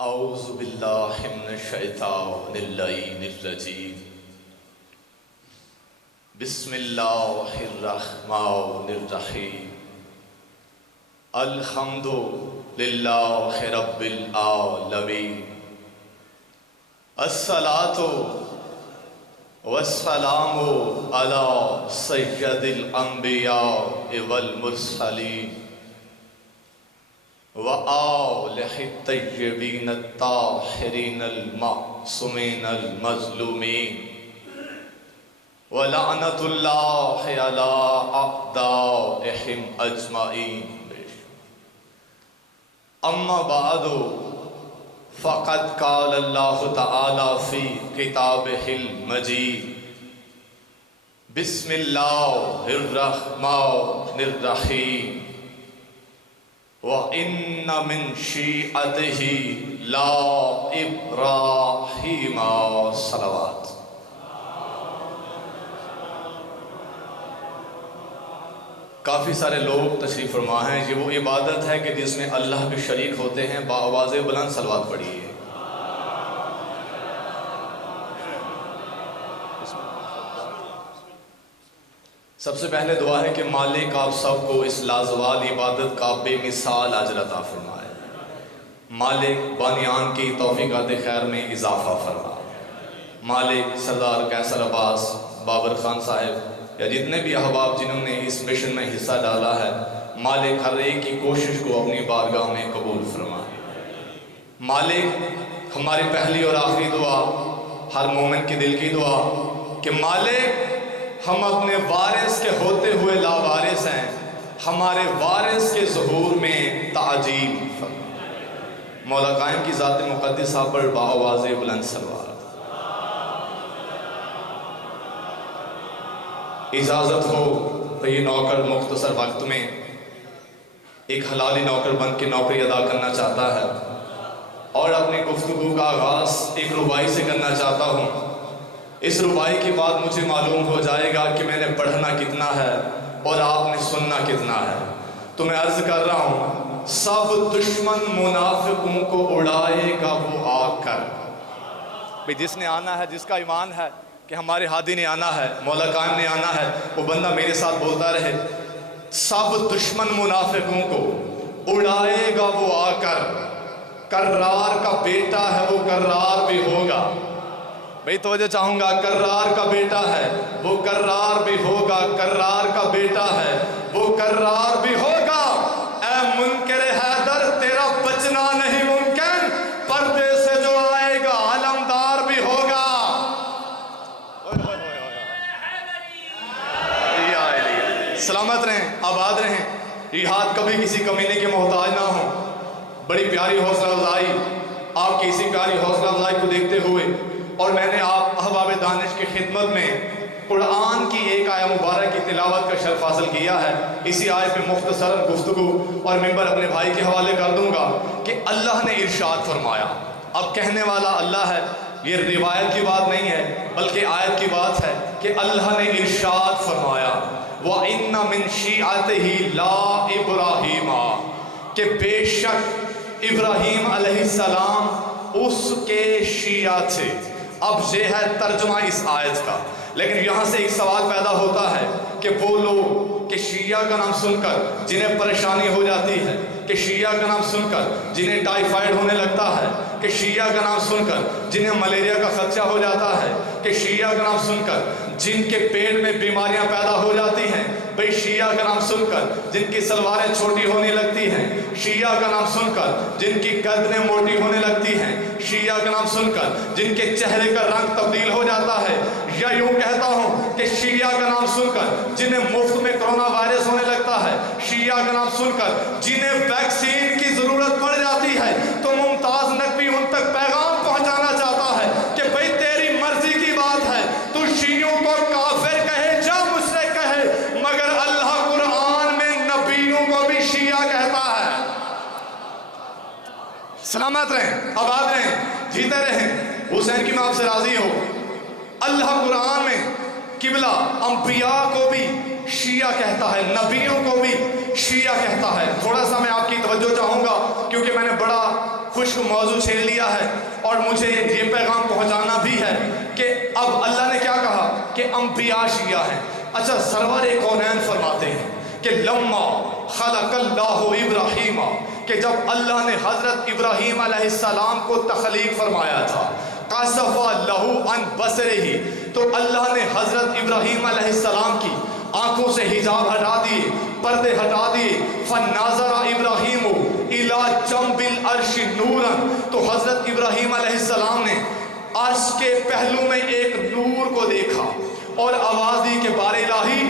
اعوذ باللہ من الشیطان اللعین الرجیم بسم اللہ الرحمن الرحیم الحمد للہ رب العالمین الصلاۃ والسلام علی سید الانبیاء والمرسلین وآلہ الطیبین الطاہرین المعصومین المظلومین ولعنۃ اللہ علی اعدائہم اجمعین۔ اما بعد فقد قال اللہ تعالی فی کتابہ المجید بسم اللہ الرحمن الرحیم وَإِنَّ مِن شِيعَتِهِ لَا إِبْرَاهِيمَ صلوات۔ کافی سارے لوگ تشریف فرما ہیں، یہ وہ عبادت ہے کہ جس میں اللہ بھی شریک ہوتے ہیں۔ بآواز بلند صلوات پڑھیے۔ سب سے پہلے دعا ہے کہ مالک آپ سب کو اس لازوال عبادت کا بے مثال اجر عطا فرمائے۔ مالک بانیان کی توفیقات خیر میں اضافہ فرمائے۔ مالک سردار قیصر عباس بابر خان صاحب یا جتنے بھی احباب جنہوں نے اس مشن میں حصہ ڈالا ہے، مالک ہر ایک کی کوشش کو اپنی بارگاہ میں قبول فرمائے۔ مالک ہماری پہلی اور آخری دعا، ہر مومن کے دل کی دعا کہ مالک ہم اپنے وارث کے ہوتے ہوئے لاوارث ہیں، ہمارے وارث کے ظہور میں تعجیل فرما۔ مولا قائم کی ذات مقدسہ پر بآواز بلند صلوات۔ اجازت ہو تو یہ نوکر مختصر وقت میں ایک حلالی نوکر بن کے نوکری ادا کرنا چاہتا ہے اور اپنی گفتگو کا آغاز ایک ربائی سے کرنا چاہتا ہوں۔ اس ربائی کے بعد مجھے معلوم ہو جائے گا کہ میں نے پڑھنا کتنا ہے اور آپ نے سننا کتنا ہے۔ تو میں عرض کر رہا ہوں، سب دشمن منافقوں کو اڑائے گا وہ آ کر۔ بھئی جس نے آنا ہے، جس کا ایمان ہے کہ ہمارے ہادی نے آنا ہے، مولا قائم نے آنا ہے، وہ بندہ میرے ساتھ بولتا رہے، سب دشمن منافقوں کو اڑائے گا وہ آ کر، کرار کا بیٹا ہے وہ کرار بھی ہوگا۔ بھئی توجہ چاہوں گا، کرار کا بیٹا ہے وہ کرار بھی ہوگا، کرار کا بیٹا ہے وہ کرار بھی ہوگا۔ اے منکر حیدر تیرا بچنا نہیں ممکن، پردے سے جو آئے گا علمدار بھی ہوگا۔ سلامت رہیں، آباد رہیں، یہ ہاتھ کبھی کسی کمینے کے محتاج نہ ہوں۔ بڑی پیاری حوصلہ افزائی، آپ کی اسی پیاری حوصلہ افزائی کو دیکھتے ہوئے اور میں نے آپ احباب دانش کی خدمت میں قرآن کی ایک آیہ مبارک کی تلاوت کا شرف حاصل کیا ہے۔ اسی آیت پہ مختصراً گفتگو اور منبر اپنے بھائی کے حوالے کر دوں گا کہ اللہ نے ارشاد فرمایا۔ اب کہنے والا اللہ ہے، یہ روایت کی بات نہیں ہے بلکہ آیت کی بات ہے کہ اللہ نے ارشاد فرمایا وَإِنَّ مِن شِيعَتِهِ لَا إِبْرَاهِيمَ، کہ بے شک ابراہیم علیہ السلام اس کے شیعہ تھے۔ اب یہ ہے ترجمہ اس آیت کا، لیکن یہاں سے ایک سوال پیدا ہوتا ہے کہ وہ لوگ کہ شیعہ کا نام سن کر جنہیں پریشانی ہو جاتی ہے، کہ شیعہ کا نام سن کر جنہیں ٹائیفائڈ ہونے لگتا ہے، کہ شیعہ کا نام سن کر جنہیں ملیریا کا خدشہ ہو جاتا ہے، کہ شیعہ کا نام سن کر جن کے پیٹ میں بیماریاں پیدا ہو جاتی ہیں، بھئی شیعہ کا نام سن کر جن کی سلواریں چھوٹی ہونے لگتی ہیں، شیعہ کا نام سن کر جن کی گردنیں موٹی ہونے لگتی ہیں، شیعہ کا نام سن کر جن کے چہرے کا رنگ تبدیل ہو جاتا ہے، یا یوں کہتا ہوں کہ شیعہ کا نام سن کر جنہیں مفت میں کرونا وائرس ہونے لگتا ہے، شیعہ کا نام سن کر جنہیں ویکسین کی ضرورت پڑ جاتی ہے، تو ممتاز نقوی ان تک پیغام پہنچانا چاہتا ہے کہ بھئی تیری مرضی کی بات ہے، تو شیعوں کو کافر کہے جا مشرک کہے، مگر اللہ قرآن میں نبیوں کو بھی شیعہ کہتا ہے۔ سلامت رہیں، آباد رہیں، جیتے رہیں، حسین کی میں آپ سے راضی ہو۔ اللہ قرآن میں قبلہ انبیاء کو بھی شیعہ کہتا ہے، نبیوں کو بھی شیعہ کہتا ہے۔ تھوڑا سا میں آپ کی توجہ چاہوں گا کیونکہ میں نے بڑا खुश्क मौजू छेड़ लिया है और मुझे ये पैगाम पहुंचाना भी है कि अब अल्लाह ने क्या कहा कि अंबिया शिया हैं। अच्छा, सरवर कौनैन फरमाते हैं कि लम्मा खलक़ल्लाहु इब्राहीम, कि जब अल्लाह ने हज़रत इब्राहीम अलैहिस्सलाम को तख्लीक फरमाया था, कासफ़ा लहू अन बसरिही, तो अल्लाह ने हज़रत इब्राहीम अलैहिस्सलाम की आंखों से हिजाब हटा दिए, पर्दे हटा दिए। फन्नाज़रा इब्राहीम इला जंबिल अर्श नूरन, तो हज़रत इब्राहीम अलैहिस्सलाम ने अर्श के पहलू में एक नूर को देखा और आवाज़ दी कि बारे इलाही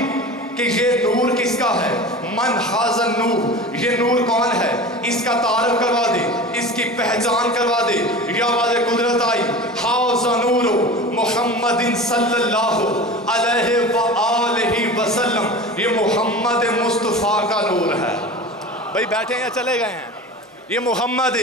कि ये नूर किसका है, मन हाज़न नूर, ये नूर कौन है, इसका तारुफ करवा दे, इसकी पहचान करवा दे। ये आवाज़ कुदरत आई, हाज़ा नूर मुहम्मदिन सल्लल्लाहु अलैहि व आलिहि वसल्लम, ये मोहम्मद मुस्तफ़ा का नूर है। भाई बैठे हैं या चले गए हैं? ये मोहम्मद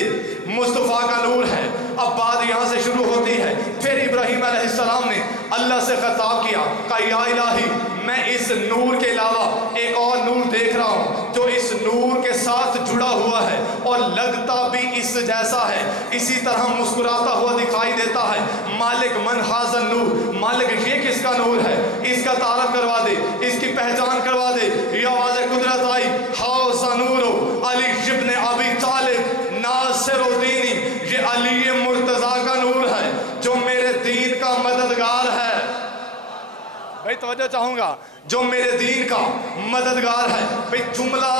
मुस्तफ़ा का नूर है। अब बात यहाँ से शुरू होती है। फिर इब्राहीम अलैहिस्सलाम ने अल्लाह से खिताब किया, कहा या इलाही, मैं इस नूर के अलावा एक और नूर देख रहा हूँ जो इस नूर के साथ जुड़ा हुआ है और लगता भी इस जैसा है, इसी तरह मुस्कुराता हुआ दिखाई देता है। मालिक मन हाज़न नूर, मालिक ये किसका नूर है, इसका तारफ करवा दे, इसकी पहचान करवा दे। ये आवाज़ कुदरत आई, हाज़ा नूर अली इब्न अबी तालिब नासिरुद्दीनी, ये अली मुर्तज़ा का नूर है जो मेरे दीन का मददगार है। भाई तवज्जो चाहूँगा, जो मेरे दीन का मददगार है। भाई जुमला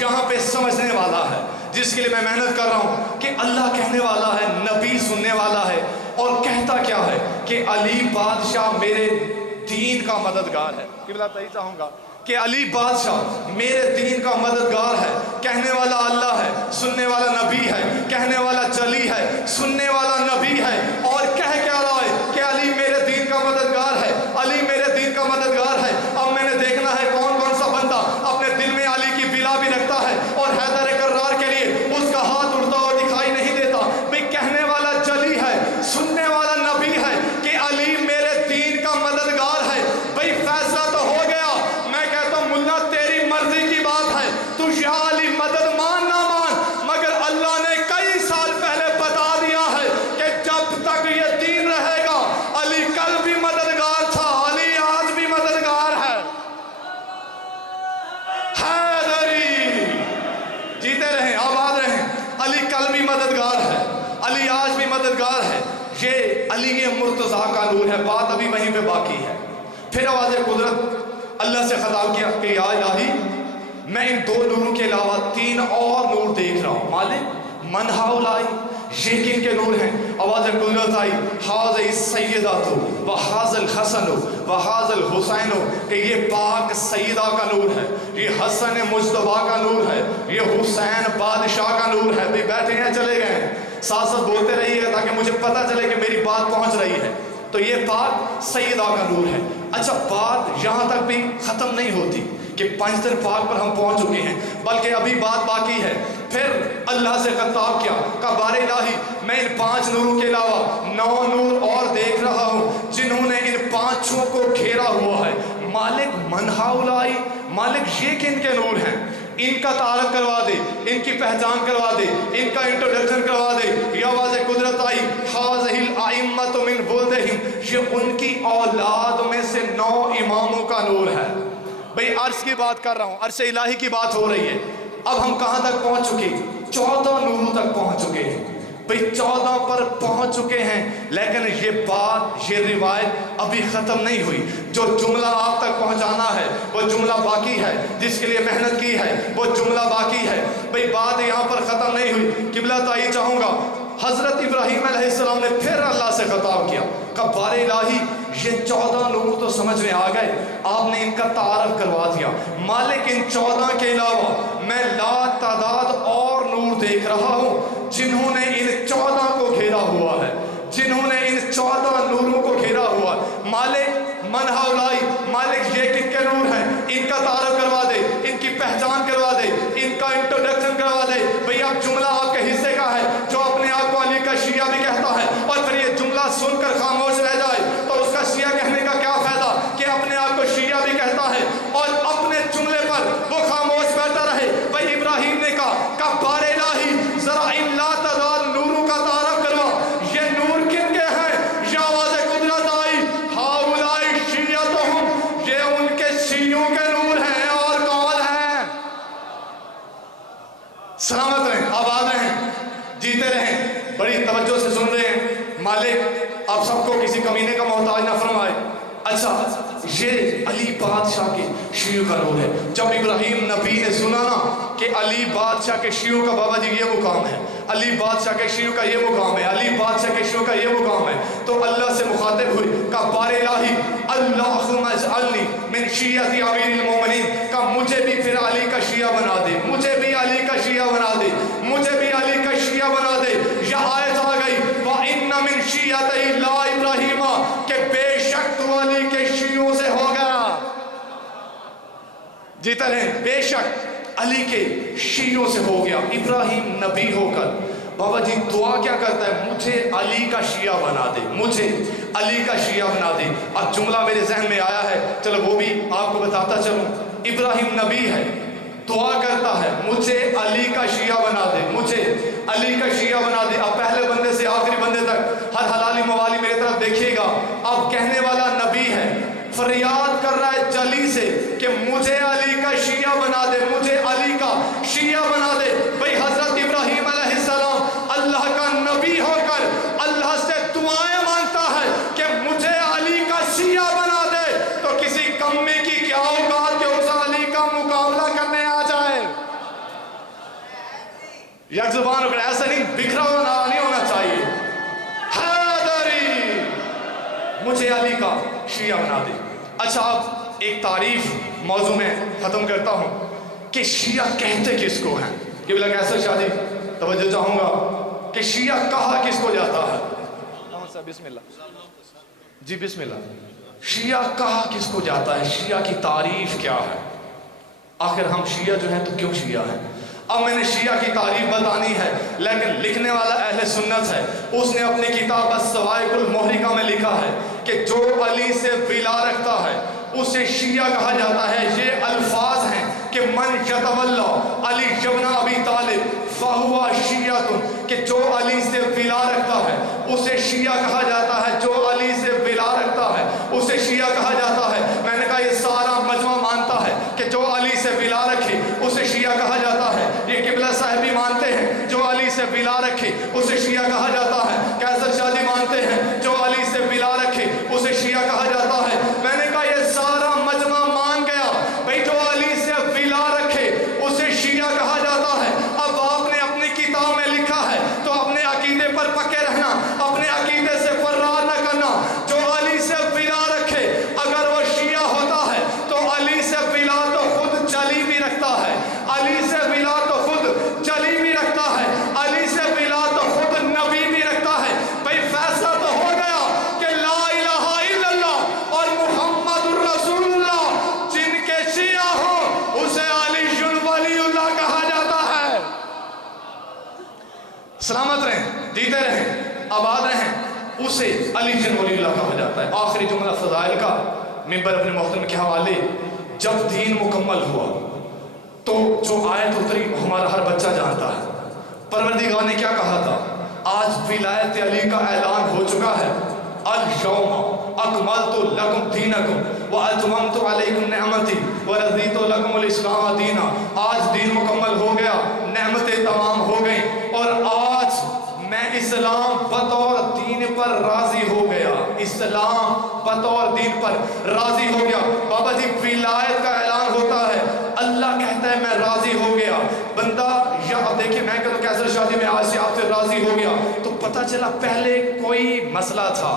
यहाँ पे समझने वाला है, जिसके लिए मैं मेहनत कर रहा हूँ कि अल्लाह कहने वाला है, नबी सुनने वाला है, और कहता क्या है कि अली बादशाह मेरे दीन का मददगार है। कि बताई चाहूँगा कि अली बादशाह मेरे दीन का मददगार है। कहने वाला अल्लाह है, सुनने वाला नबी है, कहने वाला जली है, सुनने वाला नबी है, और कह क्या रहा है कि अली मेरे दीन का मददगार है, अली मेरे दीन का मददगार है। अब मैंने देखना है कौन कौन सा बंदा अपने दिल में अली की बिला भी रखता है और हैदर कर्रार के लिए उसका हाथ उड़ता हुआ दिखाई नहीं देता। भाई कहने वाला जली है, सुनने वाला नबी है कि अली मेरे दीन का मददगार है। भाई फैसला तो हो गया। मैं कहता हूँ मुल्ला तेरी मर्जी की बात है, तू या अली मदद मान ना मान, मगर अल्लाह ने कई साल पहले बता दिया है कि जब तक ये दीन रहेगा, अली कल भी मददगार था, अली आज भी मददगार है। हैदरी जीते रहें, आबाद रहें। अली कल भी मददगार है, अली आज भी मददगार है। ये अली मुर्तज़ा का नूर है। बात अभी वहीं पे बाकी है। फिर आवाज़ कुदरत अल्लाह से खिताब किया कि या इलाही, मैं इन दो नूरों के अलावा तीन और नूर देख रहा हूँ। मालिक मन हाउलाई, ये किन के नूर हैं? आवाज़ कुदरत आई, हाज़ सैयदातु व हाज़ल हसनु व हाज़ल हुसैनु, कि ये पाक सैयदा का नूर है, ये हसन मुज्तबा का नूर है, ये हुसैन बादशाह का नूर है। भी बैठे हैं चले गए हैं, साथ साथ बोलते रहिएगा ताकि मुझे पता चले कि मेरी बात पहुंच रही है। तो ये पाक सैयदा का नूर है। अच्छा, बात यहाँ तक भी ख़त्म नहीं होती कि पंजतर पाक पर हम पहुँच चुके हैं, बल्कि अभी बात बाकी है। फिर अल्लाह से खिताब किया, कहा बारे इलाही, मैं इन 5 नूरों के अलावा 9 नूर और देख रहा हूँ जिन्होंने इन 5 को घेरा हुआ है। मालिक मन हाउलाई, मालिक ये किन के नूर हैं? इनका तारफ करवा दे, इनकी पहचान करवा दे, इनका इंट्रोडक्शन करवा दे। ये आवाज़ कुदरत आई, हाज़िल आइम्मतु मिन बुल्दिहिम, ये उनकी औलाद में से 9 इमामों का नूर है। भाई अर्श की बात कर रहा हूँ, अर्श इलाही की बात हो रही है। अब हम कहाँ तक पहुँच चुके? 14 नूरों तक पहुँच चुके हैं। भाई 14 पर पहुँच चुके हैं, लेकिन ये बात, ये रिवायत अभी ख़त्म नहीं हुई। जो जुमला आप तक पहुँचाना है वो जुमला बाकी है, जिसके लिए मेहनत की है वो जुमला बाकी है। भाई बात यहाँ पर ख़त्म नहीं हुई। किबला ताई चाहूँगा, हज़रत इब्राहीम अलैहिस्सलाम ने फिर अल्लाह से खिताब किया, कहा बारे इलाही, ये 14 नूर तो समझ में आ गए, आपने इनका तारफ करवा दिया। मालिक इन 14 के अलावा मैं ला तादाद और नूर देख रहा हूँ जिन्होंने इन 14 को घेरा हुआ है, जिन्होंने इन 14 नूरों को घेरा हुआ है। मालिक मन हाउलाई, मालिक ये किनके नूर हैं? इनका तारफ करवा दे, इनकी पहचान करवा दे, इनका इंट्रोडक्शन करवा दे। भैया अब जुमला आपके हिस्से का है, जो अपने आप को अली का शिया भी कहता है और फिर ये जुमला सुनकर खामोश रह जाए तो उसका शिया कहने का क्या फायदा कि अपने आप को शिया भी कहता है और अपने जुमले पर वो खामोश बैठा रहे। भाई इब्राहीम ने कहा बारे इलाही, जरा इन ला तादाद नूर सलामत रहें, आबाद रहें, जीते रहें। बड़ी तवज्जो से सुन रहे हैं। मालिक आप सबको किसी कमीने का मोहताज ना फरमाए। अच्छा, ये अली बादशाह के शियों का रोल है। जब इब्राहिम नबी ने सुना ना कि अली बादशाह के शियों का बाबा जी ये मुकाम है, अली बादशाह के शियों का ये मुकाम है, अली बादशाह के शियों का ये मुकाम है, तो अल्लाह से मुखातिब हुई का बारे इलाही अल्लाहुम्मा इजअलनी मिन शिय्यति अमीरिल मोमिनीन, का मुझे भी फिर अली का शिया बना दे, मुझे भी अली का शिया बना दे, मुझे भी अली का शिया बना दे। यह आयत आ गई व इन्ना मिन शिय्यति ला इब्राहीमा, के बेशक तू अली के शियों से होगा। जीते रहें, बेशक अली के शियों से हो गया। इब्राहिम नबी होकर बाबा जी दुआ क्या करता है, मुझे अली का शिया बना दे, मुझे अली का शिया बना दे। अब जुमला मेरे जहन में आया है, चलो वो भी आपको बताता चलूं। इब्राहिम नबी है, दुआ करता है मुझे अली का शिया बना दे, मुझे अली का शिया बना दे। अब पहले बंदे से आखिरी बंदे तक हर हलाली मवाली मेरी तरफ देखिएगा। अब कहने वाला नबी है, फरियाद कर रहा है जली से कि मुझे अली का शिया बना दे, मुझे अली का शिया बना दे। भाई हजरत इब्राहिम अलैहिस्सलाम अल्लाह का नबी होकर अल्लाह से दुआएं मांगता है कि मुझे अली का शिया बना दे, तो किसी कम्मे की क्या औकात कि उस अली का मुकाबला करने आ जाए। एक जुबान पर ऐसा नहीं बिखरा हुआ नारा नहीं होना चाहिए। हैदरी मुझे अली का शिया बना दे। अच्छा, अब एक तारीफ मौजू में खत्म करता हूं कि शिया कहते किसको हैं। कि बोला कैसे शादी तवज्जो चाहूंगा कि शिया कहा किसको जाता है। बिस्मिल्लाह जी, बिस्मिल्लाह। शिया कहा किसको जाता है, शिया की तारीफ क्या है, आखिर हम शिया जो है तो क्यों शिया है। अब मैंने शिया की तारीफ बतानी है, लेकिन लिखने वाला अहले सुन्नत है, उसने अपनी किताब अस्सवाइकुल मुहरिका में लिखा है कि जो अली से विला रखता है उसे शिया कहा जाता है। ये अल्फाज हैं कि मन यतवल्ला अली इब्न अबी तालिब फहुवा शियतुन, कि जो अली से विला रखता है उसे शिया कहा जाता है, जो अली से विला रखता है उसे शिया कहा जाता है। मैंने कहा ये सारा मजमा मानता है कि जो अली से विला रखे उसे शिया कहा जाता है। ये किबला साहब भी मानते हैं जो अली से विला रखे उसे शिया कहा जाता है। कैसर शादी मानते हैं जो अली से विला रखे उसे शिया कहा जाता है। मैंने कहा ये सारा मजमा मान गया भाई जो अली से विला रखे उसे शिया कहा जाता है। अब आपने अपनी किताब में लिखा है तो अपने अकीदे पर पक्के रहना, अपने अकीदे से फर्रार न करना। जो अली से विला रखे अगर वो शिया होता है तो अली से विला तो खुद चली भी रखता है, अली से विला तो खुद चली भी रखता है, अली से विला तो खुद नबी भी रखता है। भाई फैसला तो हो गया कि ला इलाहा इल्लल्लाह और मुहम्मदुर रसूलुल्लाह जिनके शिया हो उसे अली वलीउल्लाह कहा जाता है। सलामत रहें, जीते रहें, आबाद रहें, उसे अली वलीउल्लाह कहा जाता है। आखिरी जुमला फज़ाइल का मिंबर अपने मोहतरम के हवाले। जब दीन मुकम्मल हुआ तो जो आयत उतरी हमारा हर बच्चा जानता है। परवरदिगार ने क्या कहा था, आज विलायत अली का ऐलान हो चुका है। अल यौम अकमलतु लकुम दीनकुम व अतममतु अलैकुम निअमती व रज़ीतु लकुमुल इस्लाम दीना। आज दीन मुकम्मल हो गया, नेमतें तमाम हो गई और आज मैं इस्लाम बतौर दीन पर राजी हो गया, इस्लाम बतौर दीन पर राजी हो गया। बाबा जी विलायत का ऐलान होता है, अल्लाह कहता है मैं राजी हो गया। बंदा या अब देखिए मैं कहूँ कैसर शादी में आज से आपसे राजी हो गया तो पता चला पहले कोई मसला था,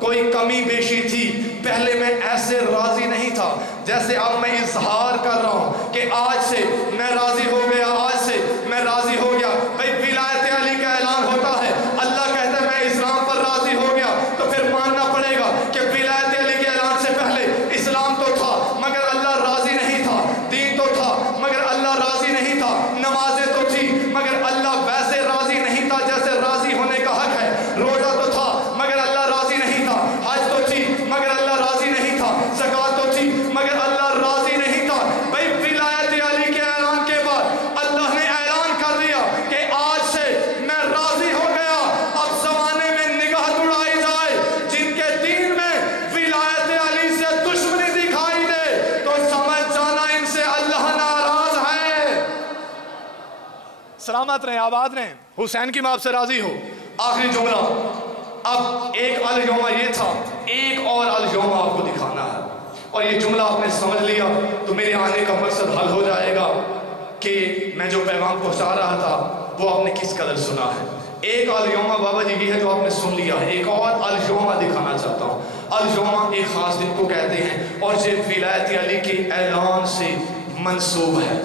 कोई कमी बेशी थी, पहले मैं ऐसे राजी नहीं था जैसे अब मैं इजहार कर रहा हूँ कि आज से मैं राजी हो गया, आज से मैं राजी हो गया। भाई विलायत अली का ऐलान होता है, अल्लाह कहता है मैं इस्लाम पर राजी हो गया, तो फिर मानना पड़ेगा कि विलायत अली के ऐलान से पहले इस्लाम तो था मगर अल्लाह राजी नहीं था, दीन तो था मगर अल्लाह राजी नहीं था, नमाजें तो थी मगर अल्लाह वैसे राजी नहीं था जैसे राजी होने का हक है, रोजा तो था मगर अल्लाह राजी नहीं था, हज तो थी मगर अल्लाह राजी नहीं था, ज़कात तो थी मगर अल्लाह राजी नहीं था। भाई विलायत अली के ऐलान के बाद सलामत रहें, आबाद रहें, हुसैन की माँ से राजी हो। आखिरी जुमला, अब एक अल-यौमा ये था, एक और अल-यौमा आपको दिखाना है, और ये जुमला आपने समझ लिया तो मेरे आने का मकसद हल हो जाएगा कि मैं जो पैगाम पहुंचा रहा था वो आपने किस कदर सुना है। एक अल-यौमा बाबा जी की है जो आपने सुन लिया है, एक और अल-यौमा दिखाना चाहता हूँ। अल-यौमा एक ख़ास दिन को कहते हैं और ये विलायत अली के ऐलान से मंसूब है।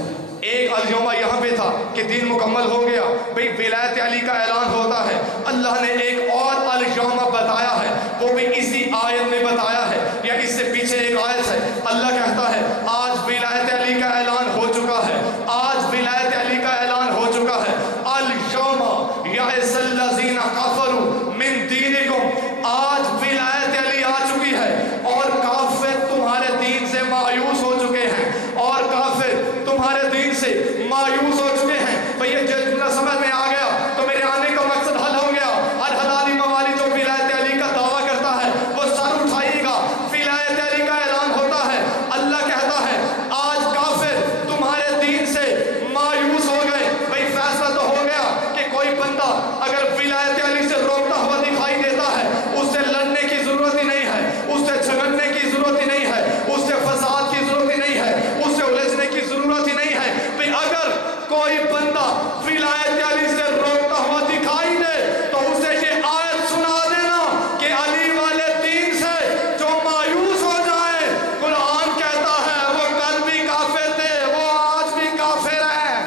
एक अल-यौमा यहाँ पे था कि दिन मुकम्मल हो गया, भाई विलायत अली का ऐलान होता है। अल्लाह ने एक और अल-यौमा बताया है, वो भी इसी आयत में बताया है या इससे पीछे एक आयत है। अल्लाह कहता है आज विलायत अली का ऐलान हो चुका है, आज विलायत अली का ऐलान हो चुका है। अल-यौमा यअसल्लज़ीना कफ़रू मिन दीनिकुम, आज विलायत अली आ चुकी है और काफिर तुम्हारे दीन से मायूस हो चुके हैं, और काफिर तुम्हारे दीन से मायूस हो चुके हैं। भैया जो जुमला समझ में आ गया तो मेरे आने का मकसद हल हो गया। हर हलाली मवाली जो विलायत अली का दावा करता है वो सर उठाइएगा, विलायत अली का ऐलान होता है। अल्लाह कहता है आज काफिर तुम्हारे दीन से मायूस हो गए। भाई फैसला तो हो गया कि कोई बंदा अगर विलायत अली से रोकता हुआ दिखाई देता है, उससे लड़ने की जरूरत ही नहीं है, उससे झगड़ने की जरूरत ही नहीं है, उससे फसाद की जरूरत ही नहीं है, उससे उलझने की जरूरत ही नहीं है। भाई अगर कोई बंदा विलायत अली से रोकता हुआ दिखाई दे तो उसे ये आयत सुना देना कि अली वाले दीन से जो मायूस हो जाए, कुरान कहता है वो कल भी काफिर थे, वो आज भी काफिर हैं।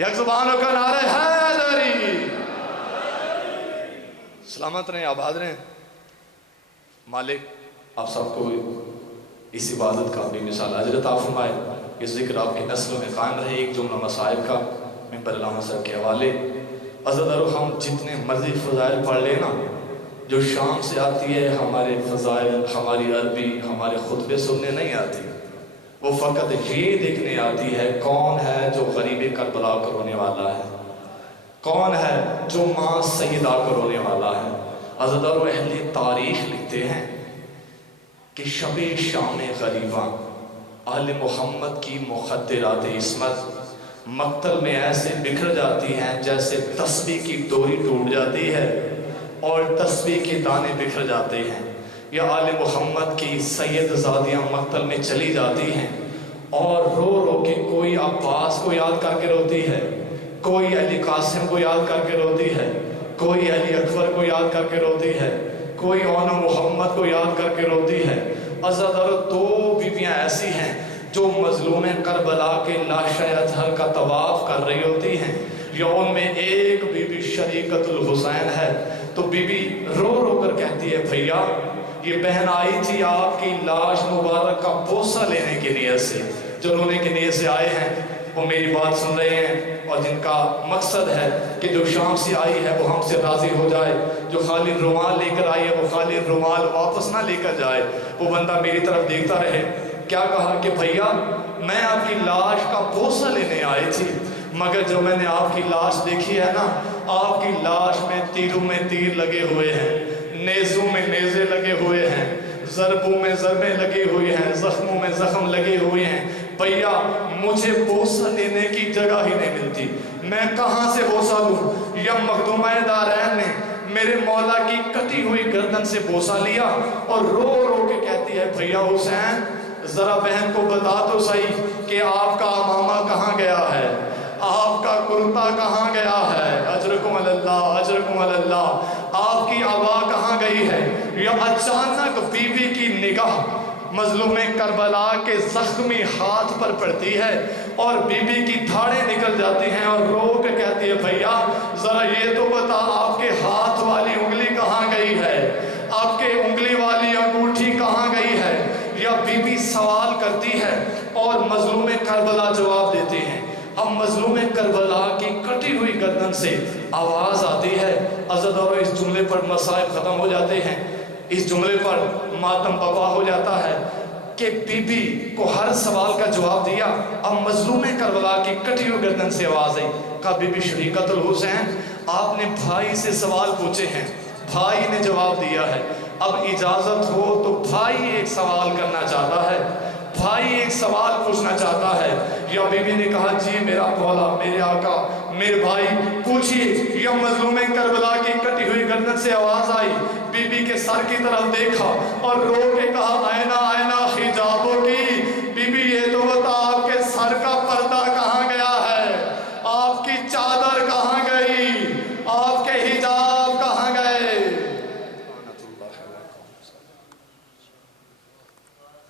एक जुबानों का नारे हैदरी, सलामत रहें, आबाद रहें। मालिक आप सबको इस इबादत का भी मिसाल अजरत आप फरमाए, ये ज़िक्र आपकी नस्लों में कायम रहे। एक जुमला मसाइब का मिंबर अल्लामा साहब के हवाले, अज़दर हम जितने मर्जी फ़ज़ाइल पढ़ लेना, जो शाम से आती है हमारे फ़ज़ाइल, हमारी अरबी, हमारे खुतबे सुनने नहीं आती, वो फ़कत ये देखने आती है कौन है जो गरीब करबला को रोने वाला है, कौन है जो माँ सैयदा को रोने वाला है। अज़दर अहले तारीख़ लिखते हैं कि शबे शाम गरीबा आले मोहम्मद की मुख़द्दरात इस्मत मक्तल में ऐसे बिखर जाती हैं जैसे तस्बीह की डोरी टूट जाती है और तस्बीह के दाने बिखर जाते हैं। या आले मोहम्मद की सैयद ज़ादियाँ मक्तल में चली जाती हैं और रो रो के कोई अब्बास को याद करके रोती है, कोई अली कासिम को याद करके रोती है, कोई अली अकबर को याद करके रोती है, कोई औन मोहम्मद को याद करके रोती है। अज़दर दो बीवियाँ ऐसी हैं जो मजलूम करबला के लाशे अज़हर का तवाफ़ कर रही होती हैं, या उनमें एक बीबी शरीकतुल हुसैन है। तो बीबी रो रो कर कहती है भैया ये बहन आई थी आपकी लाश मुबारक का बोसा लेने की नीयत से, जो रोने की नीयत से आए हैं वो मेरी बात सुन रहे हैं और जिनका मकसद है कि जो शाम से आई है वो हमसे राज़ी हो जाए, जो खाली रुमाल लेकर आई है वो खाली रुमाल वापस ना लेकर जाए, वो बंदा मेरी तरफ देखता रहे। क्या कहा कि भैया मैं आपकी लाश का बोसा लेने आई थी, मगर जो मैंने आपकी लाश देखी है ना, आपकी लाश में तीरों में तीर लगे हुए हैं, नेज़ों में नेज़े लगे हुए हैं, ज़रबों में ज़रबें लगी हुई हैं, ज़ख्मों में ज़ख्म लगे हुए हैं। भैया मुझे बोसा लेने की जगह ही नहीं मिलती, मैं कहाँ से बोसा लूँ। या मखदूमा दारैन ने मेरे मौला की कटी हुई गर्दन से बोसा लिया और रो रो के कहती है भैया हुसैन ज़रा बहन को बता तो सही कि आपका अमामा कहाँ गया है, आपका कुर्ता कहाँ गया है, अजरकुम अल्लाह अजरकुम अल्लाह, आपकी आबा कहाँ गई है। या अचानक बीबी की निगाह मजलूम करबला के जख्मी हाथ पर पड़ती है और बीबी की धाड़ें निकल जाती हैं और रो के कहती है भैया ज़रा ये तो बता आपके हाथ वाली उंगली कहाँ गई है, आपके उंगली वाली अंगूठी कहाँ गई है। या बीबी सवाल करती है और मजलूम करबला जवाब देते हैं। अब मजलूम करबला की कटी हुई गर्दन से आवाज़ आती है। अज़द और इस जुमले पर मसाइब ख़त्म हो जाते हैं, इस जुमले पर मातम बपा हो जाता है कि बीबी को हर सवाल का जवाब दिया। अब मजलूम करबला की कटी हुई गर्दन से आवाज़ आई, कहा बीबी शरीकतुल हुसैन आपने भाई से सवाल पूछे हैं, भाई ने जवाब दिया है, अब इजाज़त हो तो भाई एक सवाल करना चाहता है। भाई بھائی ایک سوال پوچھنا چاہتا ہے۔ یا بی بی نے کہا جی میرا مولا، میرے آقا، میرے بھائی پوچھئے۔ یا مظلوم کربلا کی کٹی ہوئی گردن سے آواز آئی، بی بی کے سر کی طرف دیکھا اور رو کے کہا آئینہ آئینہ